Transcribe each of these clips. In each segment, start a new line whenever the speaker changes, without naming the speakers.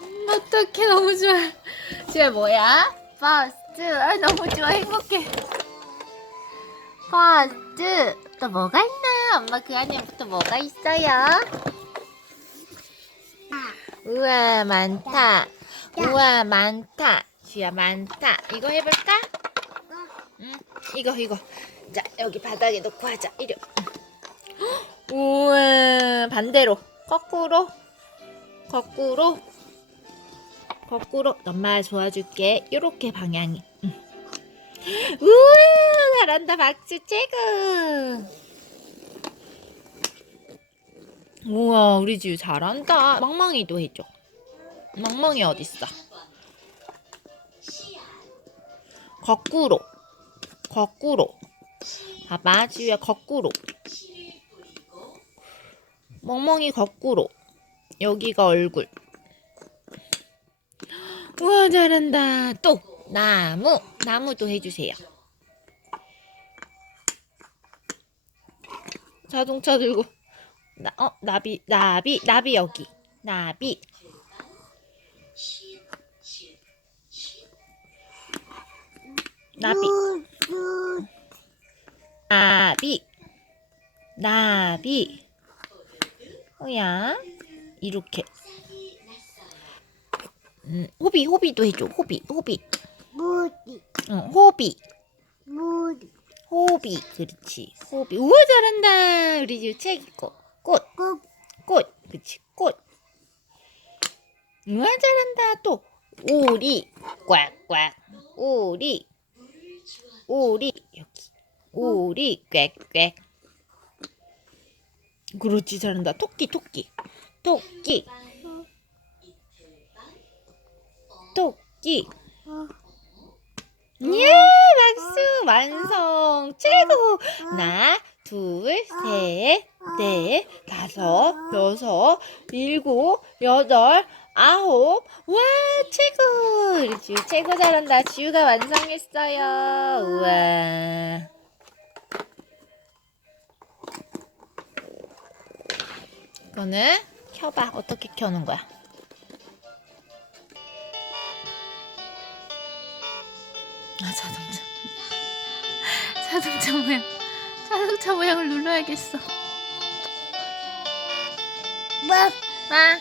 음, 어떡해 너무 좋아. 지금 뭐야? 버스. 아, 너무 좋아 행복해. 버스. 또 뭐가 있나요? 엄마 그 안에부터 뭐가 있어요? 우와 많다. 우와 많다. 주야 많다. 이거 해볼까? 응. 이거 이거. 자 여기 바닥에 놓고 하자. 이려. 우와 반대로 거꾸로 거꾸로 거꾸로 엄마 도와줄게. 요렇게 방향이. 응. 우와 잘한다 박수 최고. 우와 우리 지우 잘한다. 멍멍이도 해줘. 멍멍이 어딨어? 거꾸로 거꾸로. 봐봐 지우야 거꾸로. 멍멍이 거꾸로. 여기가 얼굴 우와 잘한다. 또 나무. 나무도 해주세요. 자동차 들고. 나, 어 나비 나비 나비 여기. 나비. 나비. 나비. 나비. 뭐야. 이렇게 음, 호비 호비도 해줘. 호비 호비.
무디.
응, 호비.
무디.
호비. 그렇지. 호비. 우와 잘한다. 우리 집책 읽고 꽃.
꼭
꽃. 그렇지 꽃. 우와 잘한다. 또. 오리. 꽉꽉. 오리. 오리. 여기. 오리. 꽥꽥. 그렇지 잘한다. 토끼 토끼. 토끼 토끼 이야 박수. 완성. 최고. 하나 둘 셋 넷 다섯 여섯 일곱 여덟 아홉. 와 최고. 우리 지우 최고 잘한다. 지우가 완성했어요. 우와. 이거는 켜봐. 어떻게 켜는 거야 아 자동차. 자동차 모양. 자동차 모양을 눌러야겠어.
뭐?
아.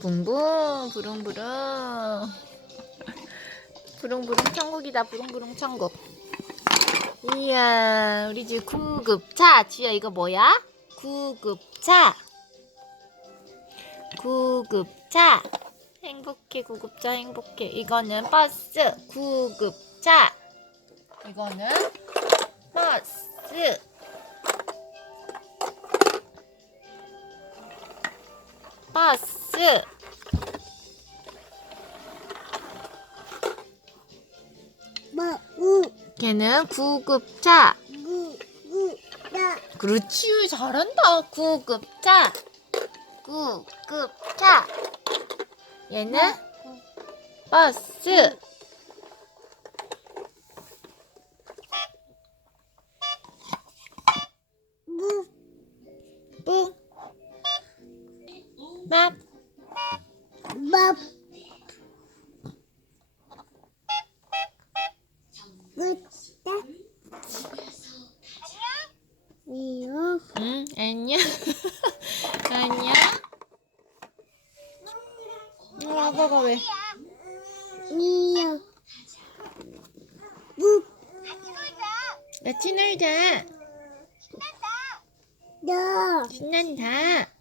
붕붕 부릉부릉. 부릉부릉 천국이다 부릉부릉 천국. 이야 우리 집 구급차. 지야 이거 뭐야? 구급차 구급차. 행복해 구급차 행복해. 이거는 버스. 구급차. 이거는 버스. 버스.
뭐우.
걔는 구급차. 그렇지 잘한다. 구급차 구급차. 얘는 버스. 무뿌 맙,
밥 끝다 미역
응, 안녕. 안녕. 어, 아빠가 왜?
미역 무
같이 놀자.
너
신난다.